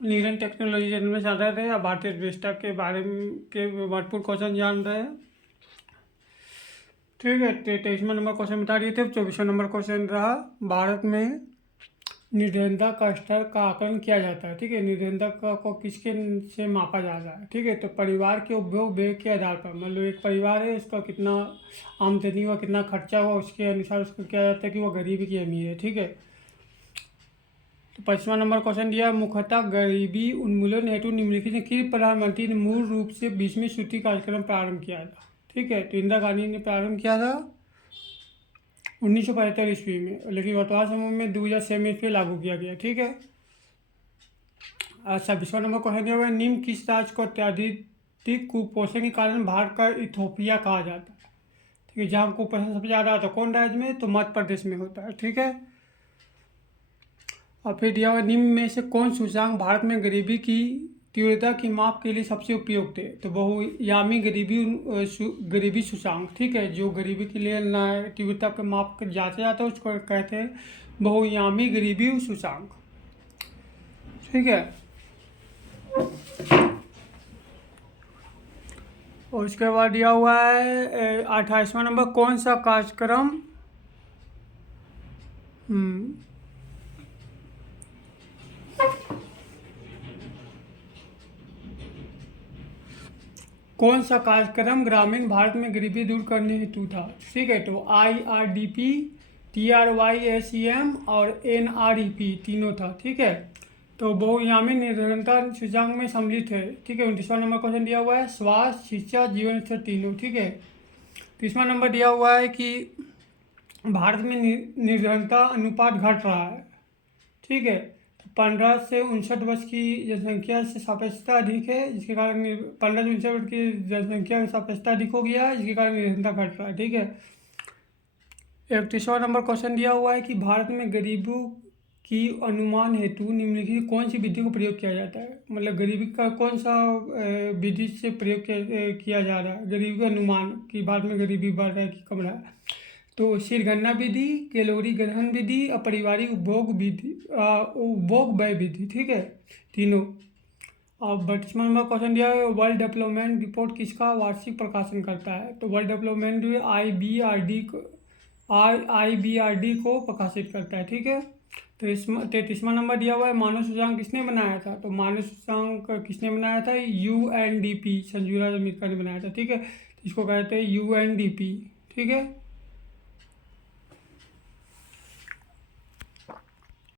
नीरन technology channel में चल रहे थे, या भारतीय अर्थव्यवस्था के बारे में के महत्वपूर्ण क्वेश्चन जान रहे हैं। ठीक है, 23वां नंबर क्वेश्चन बता दिए थे। 24वां नंबर क्वेश्चन रहा, भारत में निर्धनता का स्तर का आकलन किया जाता है। ठीक है, निर्धनता को किसके से मापा जाता है। ठीक है, तो परिवार के उपभोग व्यय के आधार पर, मतलब एक परिवार है, उसका कितना आमदनी हुआ, कितना खर्चा हुआ, उसके अनुसार उसको किया जाता है कि वो गरीबी की अमीर है। ठीक है, तो 25वां नंबर क्वेश्चन दिया, मुख्यतः गरीबी उन्मूलन हेतु निम्नलिखित में किस प्रधानमंत्री ने मूल रूप से 20वीं सूची कार्यक्रम प्रारंभ किया था। ठीक है, तो इंदिरा गांधी ने प्रारंभ किया था 1975 ईस्वी में, लेकिन वर्तमान समय में 2006 में इस पर लागू किया गया। ठीक है, 26वां नंबर क्वेश्चन दिया हुआ है, निम्न किस राज्य को अत्यधिक कुपोषण के कारण भारत का इथोपिया कहा जाता है। ठीक है, जहाँ कुपोषण सबसे ज़्यादा आता है कौन राज्य में, तो मध्य प्रदेश में होता है। ठीक है, और फिर दिया हुआ निम्न में से कौन सूचकांक भारत में गरीबी की तीव्रता की माप के लिए सबसे उपयुक्त है, तो बहुआयामी गरीबी सूचकांक। ठीक है, जो गरीबी के लिए तीव्रता के माप जांचा जाता है उसको कहते हैं बहुआयामी गरीबी सूचकांक। ठीक है, और उसके बाद दिया हुआ है 28वां नंबर, कौन सा कार्यक्रम कौन सा कार्यक्रम ग्रामीण भारत में गरीबी दूर करने हेतु था। ठीक है, तो IRDP, TRYSEM और NREP तीनों था। ठीक है, तो बहुआयामी निर्धनता सूचकांक में सम्मिलित है। ठीक है, 29वां नंबर क्वेश्चन दिया हुआ है, स्वास्थ्य, शिक्षा, जीवन स्तर तीनों। ठीक है, 30वां नंबर दिया हुआ है कि भारत में निर्धनता अनुपात घट रहा है। ठीक है, 15 से 59 वर्ष की जनसंख्या से सापेक्षता अधिक है, जिसके कारण 15 से 59 वर्ष की जनसंख्या की सापेक्षता अधिक हो गया है, जिसके कारण निर्धनता घट रहा है। ठीक है, 31वां नंबर क्वेश्चन दिया हुआ है कि भारत में गरीबों की अनुमान हेतु निम्नलिखित कौन सी विधि को प्रयोग किया जाता है, मतलब गरीबी का कौन सा विधि से प्रयोग किया जा रहा है गरीबी का अनुमान कि भारत में गरीबी बढ़ रहा है कि कम रहा है। तो सिरगणना विधि, कैलोरी ग्रहण विधि और पारिवारिक उपभोग व्यय विधि। ठीक है, तीनों। और 32वां नंबर क्वेश्चन दिया है, वर्ल्ड डेवलपमेंट रिपोर्ट किसका वार्षिक प्रकाशन करता है, तो वर्ल्ड डेवलपमेंट IBRD को प्रकाशित करता है। ठीक है, तो 33वां नंबर दिया हुआ है, मानव सूचकांक किसने बनाया था, तो मानव सूचकांक किसने बनाया था, UNDP, संयुक्त राज्य अमेरिका ने बनाया था। ठीक है, इसको कहते हैं UNDP। ठीक है,